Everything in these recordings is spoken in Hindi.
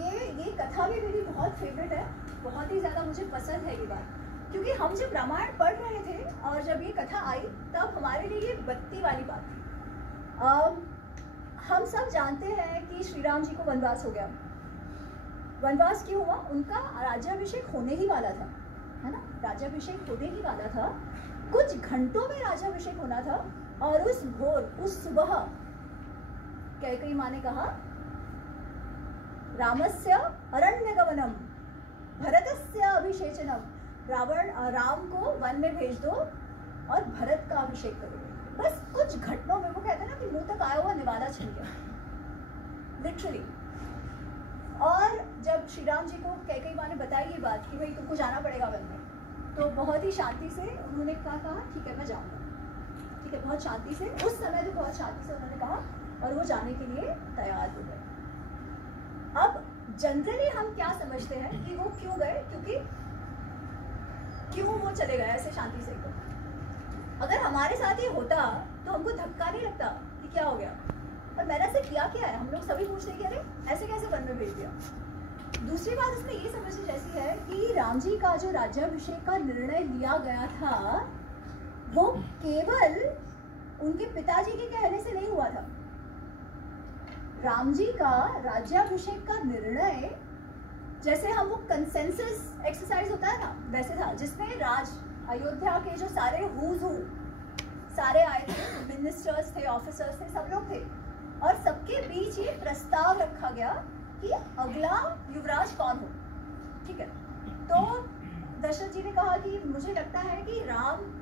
ये कथा भी मेरी बहुत फेवरेट है, बहुत ही ज़्यादा मुझे पसंद है ये बात, क्योंकि हम जब रामायण पढ़ रहे थे और जब ये कथा आई तब हमारे लिए ये बत्ती वाली बात थी। हम सब जानते हैं कि श्री राम जी को वनवास हो गया। वनवास क्यों हुआ? उनका राज्याभिषेक होने ही वाला था, है ना, राज्याभिषेक होने ही वाला था, कुछ घंटों में राज्याभिषेक होना था। और उस भोर, उस सुबह कैकेयी माँ ने कहा, रामस्य अरण्यगमनम भरतस्य अभिषेचनम, राम को वन में भेज दो और भरत का अभिषेक करो। बस कुछ घटनाओं में, वो कहते हैं ना कि मुंह तक आया हुआ निवाला छिन गया, लिटरली। और जब श्री राम जी को कैकेयी माँ ने बताई ये बात कि भाई तुमको जाना पड़ेगा वन में, तो बहुत ही शांति से उन्होंने कहा ठीक है मैं जाऊँगा, ठीक है, बहुत शांति से, उस समय तो बहुत शांति से उन्होंने कहा और वो जाने के लिए तैयार हो गए। अब जनरली हम क्या समझते हैं कि वो क्यों गए, क्यों वो चले गए ऐसे शांति से? तो अगर हमारे साथ ये होता तो हमको धक्का नहीं लगता कि क्या हो गया और मैंने ऐसे किया क्या है, हम लोग सभी पूछते हैं कि अरे ऐसे कैसे वन में भेज दिया। दूसरी बात इसमें ये समझनी जैसी है कि राम जी का जो राज्याभिषेक का निर्णय लिया गया था वो केवल उनके पिताजी के कहने से नहीं हुआ था। राम जी का राज्याभिषेक का निर्णय, जैसे हम वो कंसेंसस एक्सरसाइज होता है ना, वैसे था, जिसमें अयोध्या के जो सारे हूज हू सारे आए थे, मिनिस्टर्स थे, ऑफिसर्स थे, सब लोग थे, और सबके बीच ये प्रस्ताव रखा गया कि अगला युवराज कौन हो। ठीक है, तो दशरथ जी ने कहा कि मुझे लगता है कि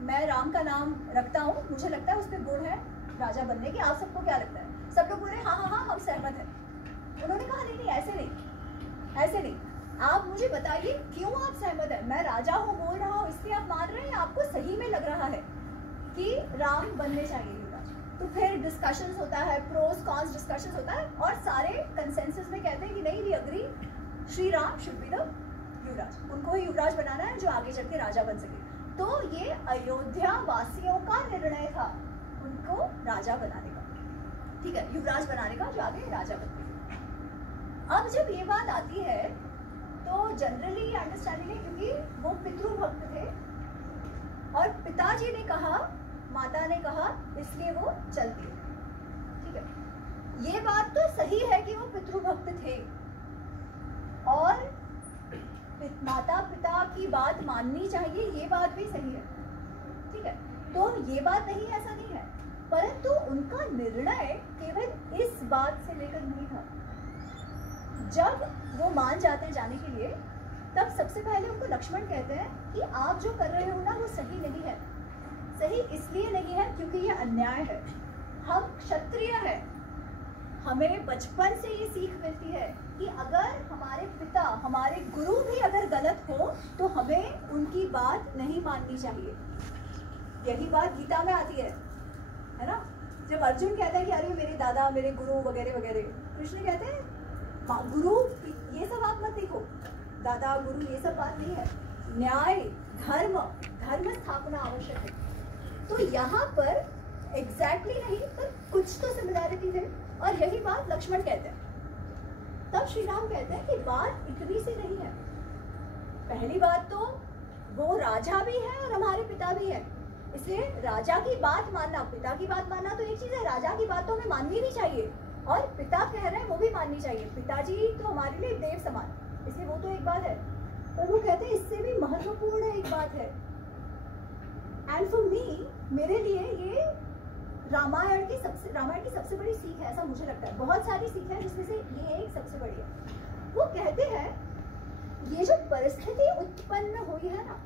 मैं राम का नाम रखता हूँ, मुझे लगता है उसमें गुण है राजा बनने की, आप सबको क्या लगता है? सब लोग बोले हाँ हाँ हाँ हम सहमत हैं। उन्होंने कहा नहीं नहीं ऐसे नहीं, आप मुझे बताइए क्यों आप सहमत हैं? मैं राजा हूँ, बोल रहा हूँ, इसलिए आप मान रहे हैं, आपको सही में लग रहा है कि राम बनने चाहिए युवराज। तो फिर डिस्कशंस होता है, प्रोस कॉन्स डिस्कशंस होता है, और सारे कंसेंसस में कहते हैं कि नहीं, we agree, Shri Ram should be the yuvraj, उनको ही युवराज बनाना है जो आगे चल के राजा बन सके। तो ये अयोध्या वासियों का निर्णय था उनको राजा बनाने का, ठीक है, युवराज बनाने का जो आगे राजा बनते। अब जब ये बात आती है तो जनरली अंडरस्टैंडिंग है, क्योंकि वो पितृभक्त थे और पिताजी ने कहा, माता ने कहा, इसलिए वो चलती है। ठीक है, ये बात तो सही है कि वो पितृभक्त थे और माता पिता की बात माननी चाहिए, ये बात भी सही है। ठीक है, तो ये बात नहीं, ऐसा नहीं है, परंतु उनका निर्णय केवल इस बात से लेकर नहीं था। जब वो मान जाते हैं जाने के लिए, तब सबसे पहले उनको लक्ष्मण कहते हैं कि आप जो कर रहे हो ना वो सही नहीं है। सही इसलिए नहीं है क्योंकि ये अन्याय है। हम क्षत्रिय हैं, हमें बचपन से ये सीख मिलती है कि अगर हमारे पिता, हमारे गुरु भी अगर गलत हो तो हमें उनकी बात नहीं माननी चाहिए। यही बात गीता में आती है ना? जब अर्जुन कहता है कि अरे मेरे दादा, मेरे गुरु वगैरह वगैरह, कृष्ण कहते हैं गुरु ये सब आप मत देखो, दादा गुरु ये सब बात नहीं है, न्याय धर्म स्थापना आवश्यक है। तो यहाँ पर एग्जैक्टली नहीं, पर कुछ तो सिमिलैरिटी है, और यही बात लक्ष्मण कहते हैं। तब श्री राम कहते हैं कि बात इतनी सी नहीं है। पहली बात तो वो राजा भी है और हमारे पिता भी है, इसलिए राजा की बात मानना, पिता की बात मानना तो एक चीज है, राजा की बात तो हमें माननी भी चाहिए, और पिता कह रहे हैं वो भी माननी चाहिए। पिताजी तो हमारे लिए देव समान, इसलिए वो तो एक बात है, पर वो कहते हैं इससे भी महत्वपूर्ण एक बात है। एंड फॉर मी, मेरे लिए ये रामायण की सबसे बड़ी सीख है, ऐसा मुझे लगता है। बहुत सारी सीख है जिसमें से ये एक सबसे बड़ी है। वो कहते हैं ये जो परिस्थिति उत्पन्न हुई है ना,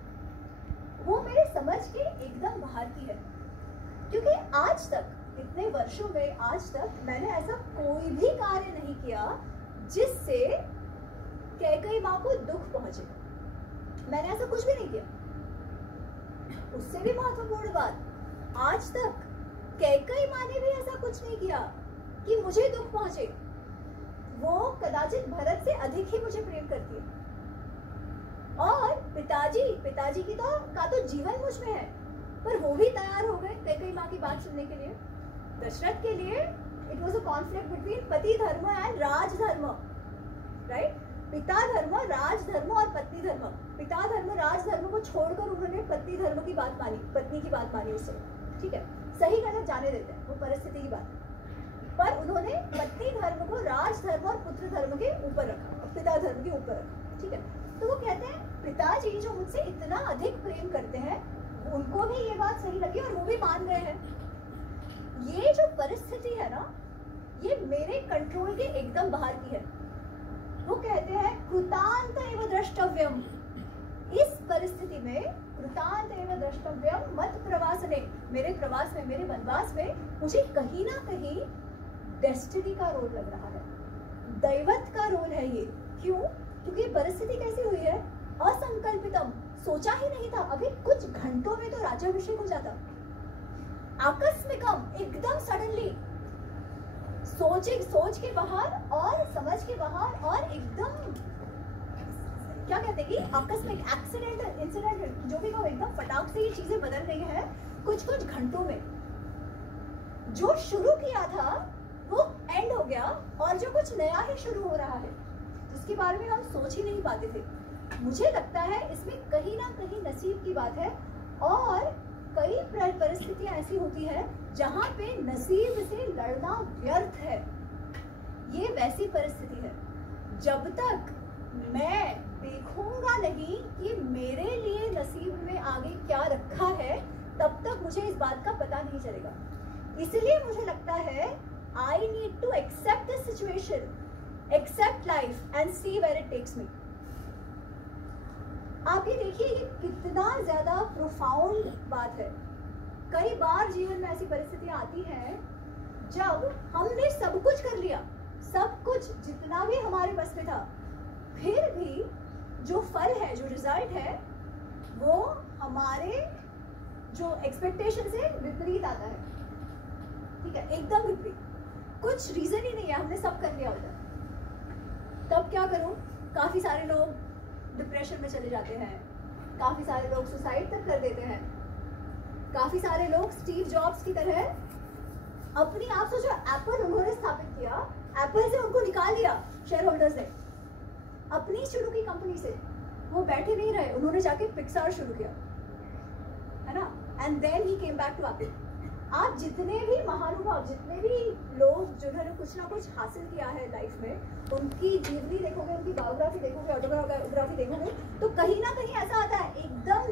वो मेरे समझ के एकदम बाहर की है, क्योंकि आज तक, इतने वर्षों में आज तक मैंने ऐसा कोई भी कार्य नहीं किया जिससे कैकेयी माँ को दुख पहुंचे। मैंने ऐसा कुछ भी नहीं किया। उससे भी महत्वपूर्ण बात, आज तक कैकेयी माँ ने भी ऐसा कुछ नहीं किया कि मुझे दुख पहुंचे। वो कदाचित भरत से अधिक ही मुझे प्रेम करती है, और पिताजी की तो जीवन मुझ में है, पर वो भी तैयार हो गए कैकेयी माँ की बात सुनने के लिए। दशरथ के लिए it was a conflict between पति धर्म एंड राज धर्म, राइट? पिता धर्म, राज धर्म और पत्नी धर्म। पिता धर्म, राज धर्म को छोड़कर उन्होंने पत्नी धर्म की बात मानी, पत्नी की बात मानी उससे, ठीक है। सही गलत जाने देते हैं, वो परिस्थिति की बात है, पर उन्होंने पत्नी धर्म को राज धर्म और पुत्र धर्म के ऊपर रखा, पिता धर्म के ऊपर रखा, ठीक है। तो वो कहते हैं पिताजी जो मुझसे इतना अधिक प्रेम करते हैं, उनको भी ये बात सही लगी और वो भी मान गए हैं। ये जो परिस्थिति है ना, ये मेरे कंट्रोल के एकदम बाहर की है। वो कहते हैं कृतांत एव द्रष्टव्यम, इस परिस्थिति में कृतांत एव द्रष्टव्यम मत प्रवासने, मेरे प्रवास में, मेरे वनवास में मुझे कहीं ना कहीं डेस्टिनी का रोल लग रहा है, दैवत का रोल है ये। क्यों? क्योंकि परिस्थिति कैसी हुई है, असंकल्पितम, सोचा ही नहीं था, अभी कुछ घंटों में तो राज्याभिषेक हो जाता, आकस्मिकम, एकदम सडनली, सोच के बाहर और समझ के बाहर और एकदम क्या कहते हैं कि आकस्मिक, एक्सीडेंटल, इंसिडेंटल, जो भी कहो, एकदम फटाक से ये चीजें बदल रही है कुछ घंटों में। जो शुरू किया था वो एंड हो गया और जो कुछ नया ही शुरू हो रहा है, जिसके बारे में हम सोच ही नहीं पाते थे। मुझे लगता है इसमें कहीं ना कहीं नसीब की बात है, और कई परिस्थितियां ऐसी होती है जहां पे नसीब से लड़ना व्यर्थ है। ये वैसी परिस्थिति है, जब तक मैं देखूंगा नहीं कि मेरे लिए नसीब में आगे क्या रखा है, तब तक मुझे इस बात का पता नहीं चलेगा। इसलिए मुझे लगता है I need to accept this situation, accept life and see where it takes me. आप ये देखिए ये कितना ज्यादा प्रोफाउंड बात है। कई बार जीवन में ऐसी परिस्थितियां आती हैं जब हमने सब कुछ कर लिया, सब कुछ जितना भी हमारे बस में था, फिर भी जो फल है, जो रिजल्ट है, वो हमारे जो एक्सपेक्टेशन से विपरीत आता है, ठीक है, एकदम विपरीत। कुछ रीजन ही नहीं है, हमने सब कर लिया होता है। तब क्या करूं? काफी सारे लोग डिप्रेशन में चले जाते हैं, काफी सारे लोग सुसाइड तक कर देते हैं, काफी सारे लोग स्टीव जॉब्स की तरह अपनी, आप सोचो एप्पल उन्होंने स्थापित किया, एप्पल से उनको निकाल दिया शेयर होल्डर्स ने, अपनी शुरू की कंपनी से वो बैठे नहीं रहे, उन्होंने जाके पिक्सार शुरू किया, है ना, and then he came back to Apple. आप जितने भी महानुभाव, जितने भी लोग जिन्होंने कुछ ना कुछ हासिल किया है लाइफ में, उनकी जीवनी देखोगे, उनकी बायोग्राफी देखोगे, ऑटोबायोग्राफी देखोगे, तो कहीं ना कहीं ऐसा आता है एकदम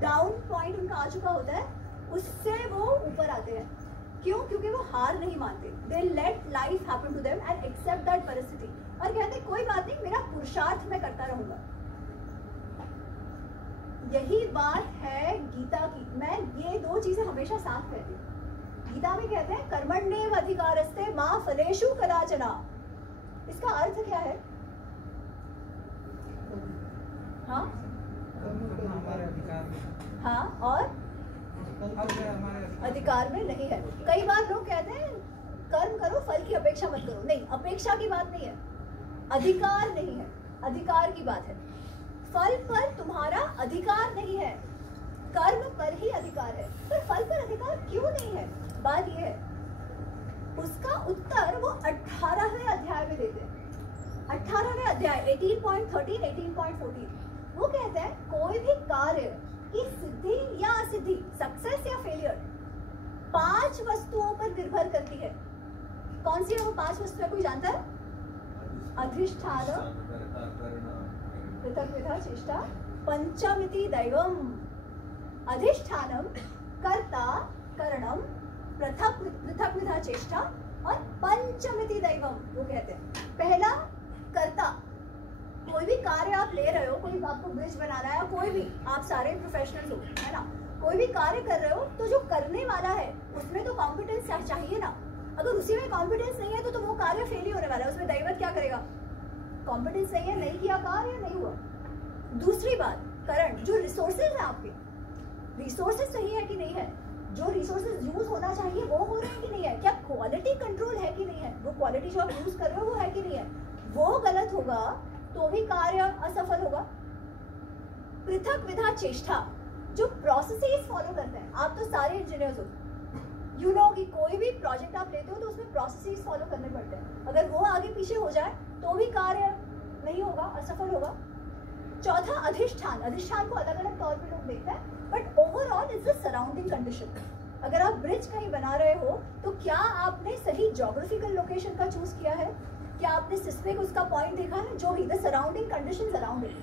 डाउन पॉइंट उनका आ चुका होता है, उससे वो ऊपर आते हैं। क्यों? क्योंकि वो हार नहीं मानते, they let life happen to them and accept that परिस्थिति, और कहते हैं कोई बात नहीं, मेरा पुरुषार्थ मैं करता रहूंगा। यही बात है गीता की। मैं ये दो चीजें हमेशा साथ कहती हूँ। गीता में कहते हैं कर्मण्येव अधिकारस्ते मा फलेषु कदाचन। इसका अर्थ क्या है? हाँ हाँ, और अधिकार में नहीं है। कई बार लोग कहते हैं कर्म करो, फल की अपेक्षा मत करो। नहीं, अपेक्षा की बात नहीं है, अधिकार नहीं है, अधिकार की बात है। फल पर तुम्हारा अधिकार नहीं है, कर्म पर ही अधिकार है। पर फल पर अधिकार क्यों नहीं है? बात यह है, उसका उत्तर वो 18वें अध्याय में देते हैं। 18वें अध्याय 18.13, 18.14 वो कहते हैं कोई भी कार्य की सिद्धि या असिद्धि, सक्सेस या फेलियर, 5 वस्तुओं पर निर्भर करती है। कौन सी है वो 5 वस्तुएं? कोई जानता है? अधिष्ठान, पृथक्विधा चेष्टा, पंचमिति दैवम। अधिष्ठानम, कर्ता, करणम, पृथक्विधा चेष्टा और पंचमिति दैवम। वो कहते हैं पहला कर्ता, कोई भी कार्य आप ले रहे हो, कोई आपको ब्रिज बनाना है, कोई भी, आप सारे प्रोफेशनल्स हो, है ना, कोई भी कार्य कर रहे हो, तो जो करने वाला है उसमें तो कॉम्पिटेंस चाहिए ना। अगर उसी में कॉन्फिडेंस नहीं है तो वो कार्य फेल ही होने वाला है। उसमें दैवत क्या करेगा? कॉन्फिडेंस नहीं है, नहीं किया कार्य, नहीं हुआ। दूसरी बात, करंट, जो रिसोर्सेज है आपके, रिसोर्सेज सही है कि नहीं है, जो रिसोर्सेज यूज होना चाहिए वो हो रहे हैं कि नहीं है, क्या क्वालिटी कंट्रोल है कि नहीं है, वो क्वालिटी जो आप यूज कर रहे हो वो है कि नहीं है। वो गलत होगा तो भी कार्य असफल होगा। पृथक विधा चेष्टा, जो प्रोसेसेस फॉलो करते हैं, आप तो सारे इंजीनियर्स हो, यू नो कि कोई भी प्रोजेक्ट आप लेते हो तो उसमें प्रोसेसेस फॉलो करने पड़ते हैं। अगर वो आगे आगे पीछे हो जाए तो भी कार्य नहीं होगा, असफल होगा। चौथा अधिष्ठान, अधिष्ठान को अलग अलग तौर पे लोग देखते हैं, but overall is the surrounding condition. अगर आप ब्रिज कहीं बना रहे हो तो क्या आपने सही ज्योग्राफिकल लोकेशन का चूज किया है, क्या आपने सिस्मिक उसका पॉइंट देखा है, जो भी the surrounding conditions around it,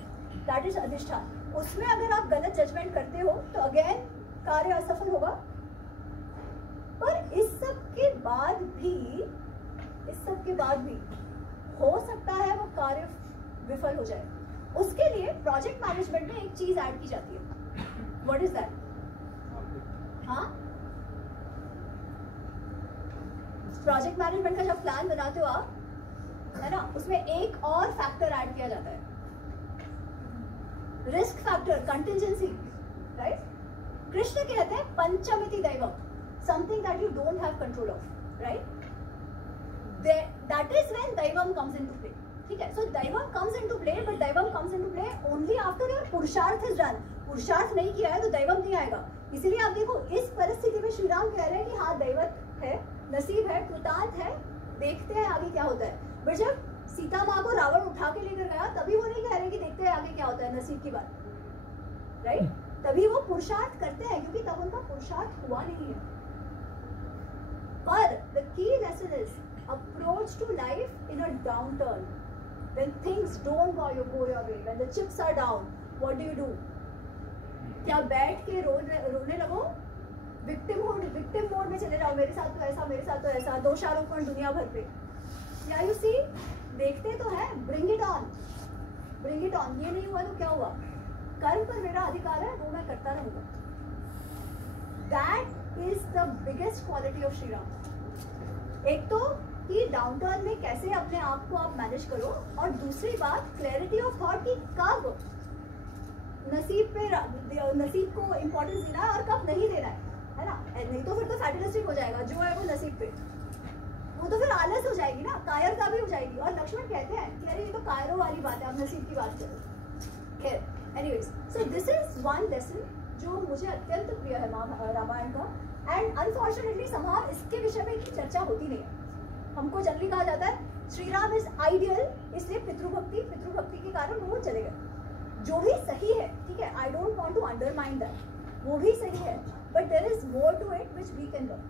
that is अधिष्ठान। उसमें अगर आप गलत जजमेंट करते हो तो अगेन कार्य असफल होगा। पर इस सब के बाद भी हो सकता है वो कार्य विफल हो जाए। उसके लिए प्रोजेक्ट मैनेजमेंट में एक चीज ऐड की जाती है, व्हाट इज दैट? हाँ, प्रोजेक्ट मैनेजमेंट का जब प्लान बनाते हो आप, है ना, उसमें एक और फैक्टर ऐड किया जाता है, risk factor, contingency, right? Krishna कहते हैं पंचमिति दैवम, something that you don't have control of, right? That is when daivam comes into play. ठीक है, so daivam comes into play, but daivam comes into play only after your purushartha is done. पुरुषार्थ नहीं किया है तो दैवम नहीं आएगा। इसीलिए आप देखो इस परिस्थिति में श्री राम कह रहे हैं कि हाँ दैवत है, नसीब है, कृतांत है, देखते हैं आगे क्या होता है। बट जब सीता माँ को रावण उठा के लेकर गया तभी वो नहीं कह रहे कि देखते हैं आगे क्या होता है, नसीब की बात, राइट? तभी वो पुरुषार्थ करते हैं क्योंकि तब उनका पुरुषार्थ हुआ नहीं है। पर the key lesson is approach to life in a downturn, when things don't go your way, when the chips are down, what do? क्या बैठ के रोने लगो, विक्टिम मोड में चले जाओ, मेरे साथ तो ऐसा, मेरे साथ तो ऐसा, दोषारोपण दुनिया भर पे, या यू सी देखते तो है, ब्रिंग इट ऑन, ये नहीं हुआ तो क्या हुआ, कर्म पर मेरा अधिकार है, वो मैं करता रहूंगा। That is the biggest quality of Shri Ram. एक तो कि डाउनटर्न में कैसे अपने आप को आप मैनेज करो, और दूसरी बात क्लैरिटी ऑफ थॉट कि कब नसीब को इम्पोर्टेंस देना है और कब नहीं देना है ना? नहीं तो फिर तो फैटलिस्टिक हो जाएगा, जो है वो नसीब पे, वो तो फिर आलस हो जाएगी ना, कायरता भी हो जाएगी। और लक्ष्मण कहते हैं कि अरे ये तो कायरों वाली बात है, आप नसीब की बात करो। खैर anyways, so this is one lesson जो मुझे अत्यंत प्रिय है रामायण का, एंड अनफॉर्चुनेटली समाज इसके विषय में इतनी चर्चा होती नहीं है। हमको जनरली कहा जाता है श्री राम इज आइडियल, इसलिए पितृभक्ति के कारण वो चले गए, जो भी सही है, ठीक है, I don't want to undermine that, वो भी सही है, but there is more to it which we can learn.